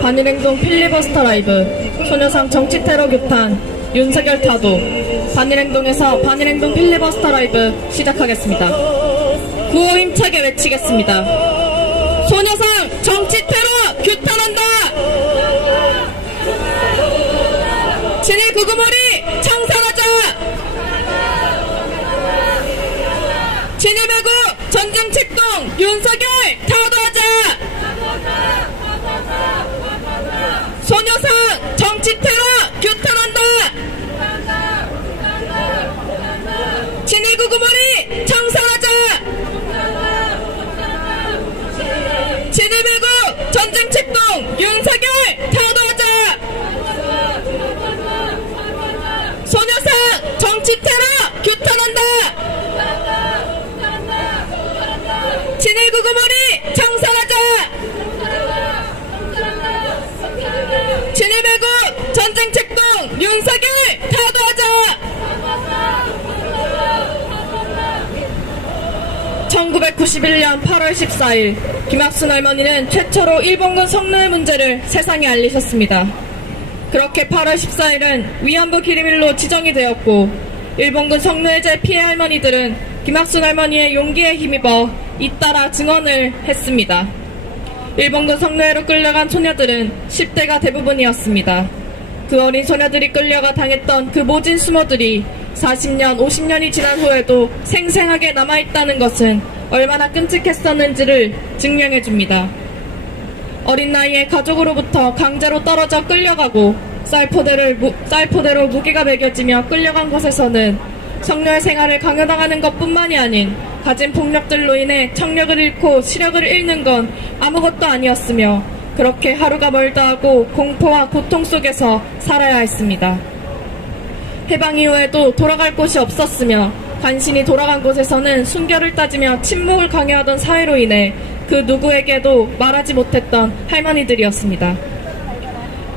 반일행동 필리버스터 라이브, 소녀상 정치테러 규탄, 윤석열 타도, 반일행동에서 반일행동 필리버스터 라이브 시작하겠습니다. 구호 힘차게 외치겠습니다. 소녀상 정치테러 규탄한다! 친일 구구몰이 청산하자! 친일 매국 전쟁 책동 윤석열 타도하자! 소녀상 정치테러 규탄한다! 친일 구구몰이 청산하자! 친일 매국 전쟁 책동 윤석열 타도하자! 소녀상 정치테러 규탄한다! 친일 구구몰이 청산하자! 친일 매국 전쟁 책동 윤석열 타도하자! 1991년 8월 14일 김학순 할머니는 최초로 일본군 성노예 문제를 세상에 알리셨습니다. 그렇게 8월 14일은 위안부 기림일로 지정이 되었고, 일본군 성노예제 피해 할머니들은 김학순 할머니의 용기에 힘입어 잇따라 증언을 했습니다. 일본군 성노예로 끌려간 소녀들은 10대가 대부분이었습니다. 그 어린 소녀들이 끌려가 당했던 그 모진 수모들이 40년, 50년이 지난 후에도 생생하게 남아있다는 것은 얼마나 끔찍했었는지를 증명해줍니다. 어린 나이에 가족으로부터 강제로 떨어져 끌려가고 쌀포대로 무게가 매겨지며 끌려간 곳에서는 성노예 생활을 강요당하는 것뿐만이 아닌 가진 폭력들로 인해 청력을 잃고 시력을 잃는 건 아무것도 아니었으며, 그렇게 하루가 멀다 하고 공포와 고통 속에서 살아야 했습니다. 해방 이후에도 돌아갈 곳이 없었으며, 간신히 돌아간 곳에서는 순결을 따지며 침묵을 강요하던 사회로 인해 그 누구에게도 말하지 못했던 할머니들이었습니다.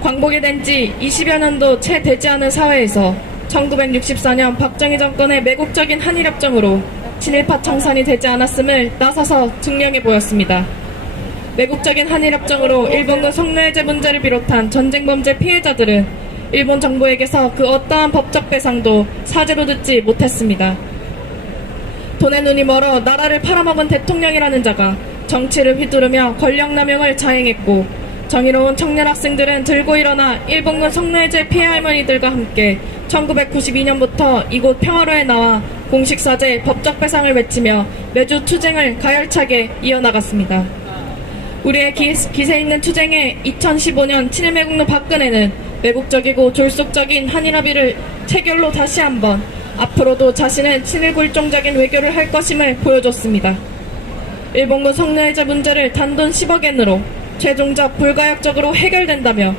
광복이 된 지 20여 년도 채 되지 않은 사회에서 1964년 박정희 정권의 매국적인 한일협정으로 친일파 청산이 되지 않았음을 나서서 증명해 보였습니다. 매국적인 한일협정으로 일본군 성노예제 문제를 비롯한 전쟁범죄 피해자들은 일본 정부에게서 그 어떠한 법적 배상도 사죄로 듣지 못했습니다. 돈에 눈이 멀어 나라를 팔아먹은 대통령이라는 자가 정치를 휘두르며 권력남용을 자행했고, 정의로운 청년 학생들은 들고 일어나 일본군 성노예제 피해 할머니들과 함께 1992년부터 이곳 평화로에 나와 공식 사죄, 법적 배상을 외치며 매주 투쟁을 가열차게 이어나갔습니다. 우리의 기세 있는 투쟁에 2015년 친일 매국노 박근혜는 매국적이고 졸속적인 한일합의를 체결로 다시 한번 앞으로도 자신은 친일 굴종적인 외교를 할 것임을 보여줬습니다. 일본군 성노예제 문제를 단돈 10억엔으로 최종적 불가역적으로 해결된다며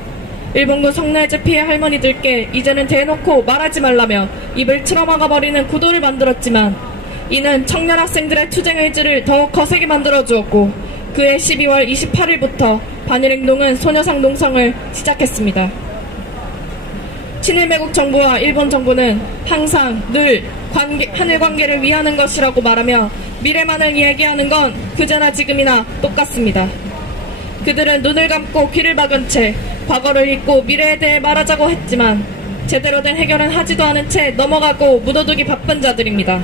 일본군 성노예제 피해 할머니들께 이제는 대놓고 말하지 말라며 입을 틀어막아버리는 구도를 만들었지만, 이는 청년 학생들의 투쟁 의지를 더욱 거세게 만들어주었고, 그해 12월 28일부터 반일행동은 소녀상 농성을 시작했습니다. 친일 매국 정부와 일본 정부는 항상 늘 한일 관계를 위하는 것이라고 말하며 미래만을 얘기하는 건 그제나 지금이나 똑같습니다. 그들은 눈을 감고 귀를 박은 채 과거를 잊고 미래에 대해 말하자고 했지만 제대로 된 해결은 하지도 않은 채 넘어가고 묻어두기 바쁜 자들입니다.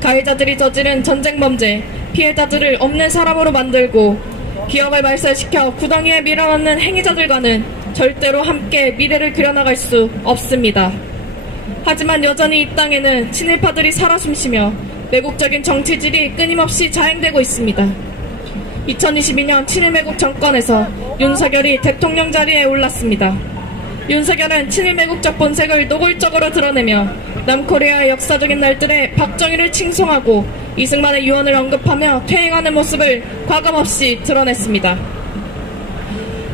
가해자들이 저지른 전쟁범죄, 피해자들을 없는 사람으로 만들고 기억을 말살시켜 구덩이에 밀어넣는 행위자들과는 절대로 함께 미래를 그려나갈 수 없습니다. 하지만 여전히 이 땅에는 친일파들이 살아 숨쉬며 매국적인 정치질이 끊임없이 자행되고 있습니다. 2022년 친일 매국 정권에서 윤석열이 대통령 자리에 올랐습니다. 윤석열은 친일 매국적 본색을 노골적으로 드러내며 남코리아의 역사적인 날들에 박정희를 칭송하고 이승만의 유언을 언급하며 퇴행하는 모습을 과감없이 드러냈습니다.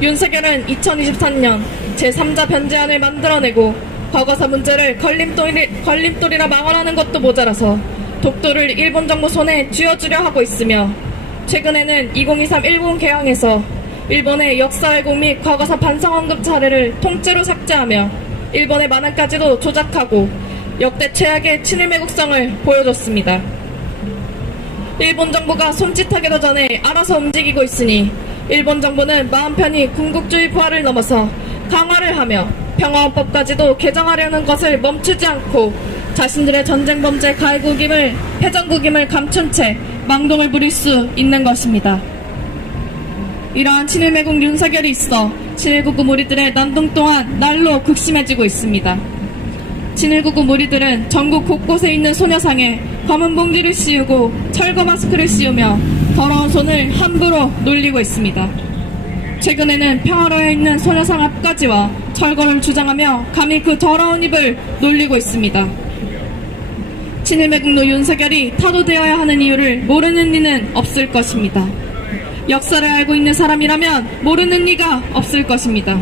윤석열은 2023년 제3자 변제안을 만들어내고 과거사 문제를 걸림돌이라 망언하는 것도 모자라서 독도를 일본 정부 손에 쥐어주려 하고 있으며, 최근에는 2023 일본 개항에서 일본의 역사 왜곡 및 과거사 반성 언급 사례를 통째로 삭제하며 일본의 만행까지도 조작하고 역대 최악의 친일 매국성을 보여줬습니다. 일본 정부가 손짓하기도 전에 알아서 움직이고 있으니 일본 정부는 마음 편히 군국주의 부활을 넘어서 강화를 하며 평화헌법까지도 개정하려는 것을 멈추지 않고 자신들의 전쟁 범죄 가해국임을 패전국임을 감춘 채 망동을 부릴 수 있는 것입니다. 이러한 친일매국 윤석열이 있어 친일구구 무리들의 난동 또한 날로 극심해지고 있습니다. 친일구구 무리들은 전국 곳곳에 있는 소녀상에 검은 봉지를 씌우고 철거 마스크를 씌우며 더러운 손을 함부로 놀리고 있습니다. 최근에는 평화로에 있는 소녀상 앞까지와 철거를 주장하며 감히 그 더러운 입을 놀리고 있습니다. 친일매국노 윤석열이 타도되어야 하는 이유를 모르는 이는 없을 것입니다. 역사를 알고 있는 사람이라면 모르는 이가 없을 것입니다.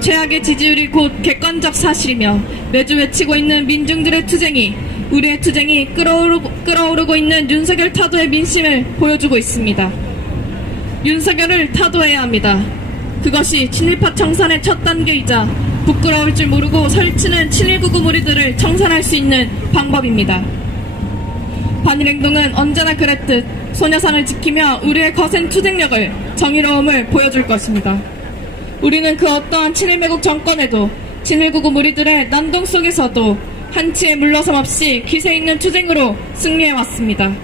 최악의 지지율이 곧 객관적 사실이며 매주 외치고 있는 민중들의 투쟁이 우리의 투쟁이 끓어오르고 있는 윤석열 타도의 민심을 보여주고 있습니다. 윤석열을 타도해야 합니다. 그것이 친일파 청산의 첫 단계이자 부끄러울 줄 모르고 설치는 친일구구 무리들을 청산할 수 있는 방법입니다. 반일행동은 언제나 그랬듯 소녀상을 지키며 우리의 거센 투쟁력을 정의로움을 보여줄 것입니다. 우리는 그 어떠한 친일매국 정권에도 친일구구 무리들의 난동 속에서도 한치의 물러섬 없이 기세 있는 투쟁으로 승리해왔습니다.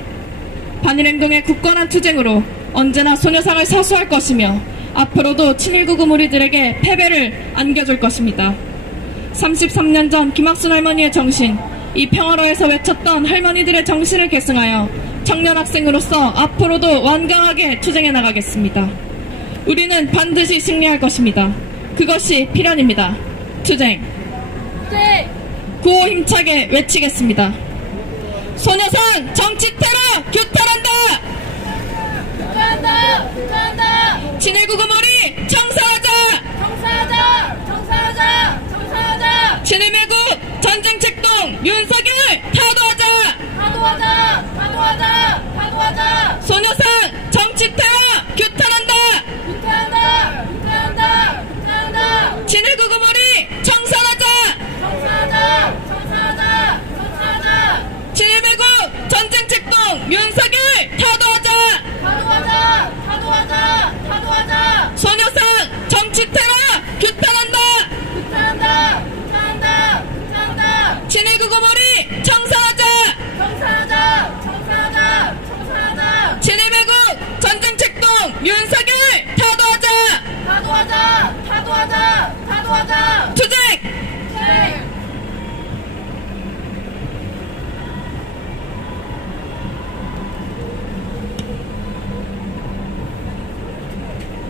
반일행동의 굳건한 투쟁으로 언제나 소녀상을 사수할 것이며 앞으로도 친일구구 무리들에게 패배를 안겨줄 것입니다. 33년 전 김학순 할머니의 정신, 이 평화로에서 외쳤던 할머니들의 정신을 계승하여 청년 학생으로서 앞으로도 완강하게 투쟁해 나가겠습니다. 우리는 반드시 승리할 것입니다. 그것이 필연입니다. 투쟁! 구호 힘차게 외치겠습니다. 소녀상 정치 테러 규탄한다! 규탄한다! 규탄한다! 친일구구 무리